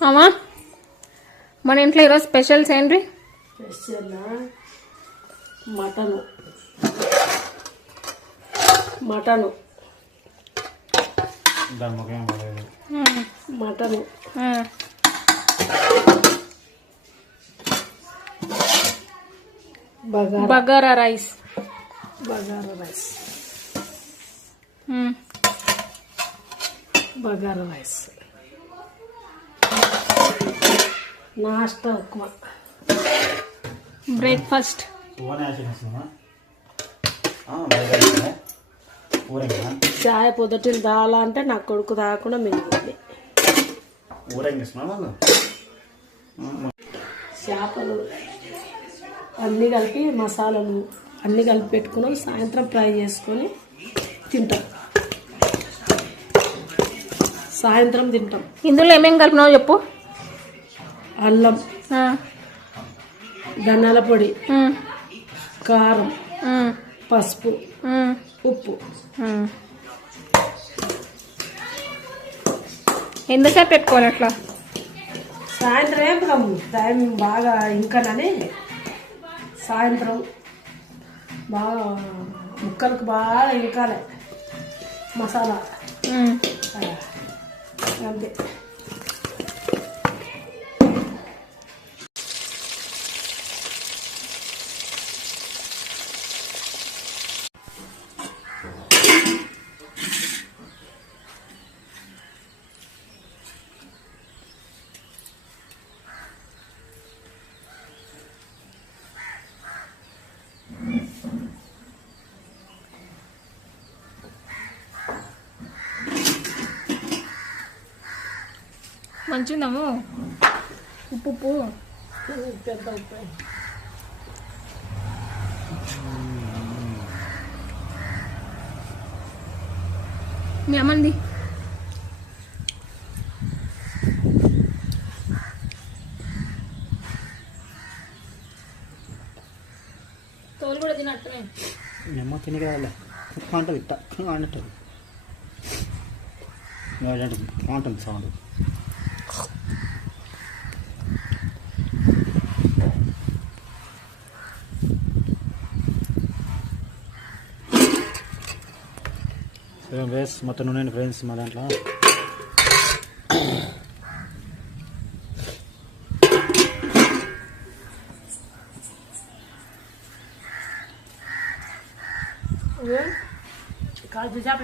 అమ్మా మన ఇంట్లో ఈరోజు స్పెషల్స్ ఏంటి? Special mutton mutton mutton bagara rice bagara rice bagara rice నాస్టా ఉప్మా బ్రేక్ఫాస్ట్ చాయ్ పొద్దుటిని తాగాలంటే నా కొడుకు తాగకుండా మిగిలింది. చేపలు అన్నీ కలిపి మసాలాలు అన్నీ కలిపి పెట్టుకుని సాయంత్రం ఫ్రై చేసుకొని తింటాం. సాయంత్రం తింటాం. ఇందులో ఏమేమి కలిపినావు చెప్పు. అల్లం, ధనియాల పొడి, కారం, పసుపు, ఉప్పు. ఎంతసేపు పెట్టుకోవాలి అట్లా? సాయంత్రం వేపుదాం, టైం బాగా ఇంకానని సాయంత్రం బాగా ముక్కలకు బాగా ఇంకాలే మసాలా అంతే. మంచిదాము ఉప్పు పెద్ద ఉప్పు. మీ అమ్మంది తోలు కూడా తినట్టునే అమ్మ తిని కదా ఉంటుంది తక్కువ అంటుంది బాగుంటుంది సౌండ్. వేస్ మొత్తం నూనె ఫ్రెండ్స్ మా దాంట్లో కాల్చి చేప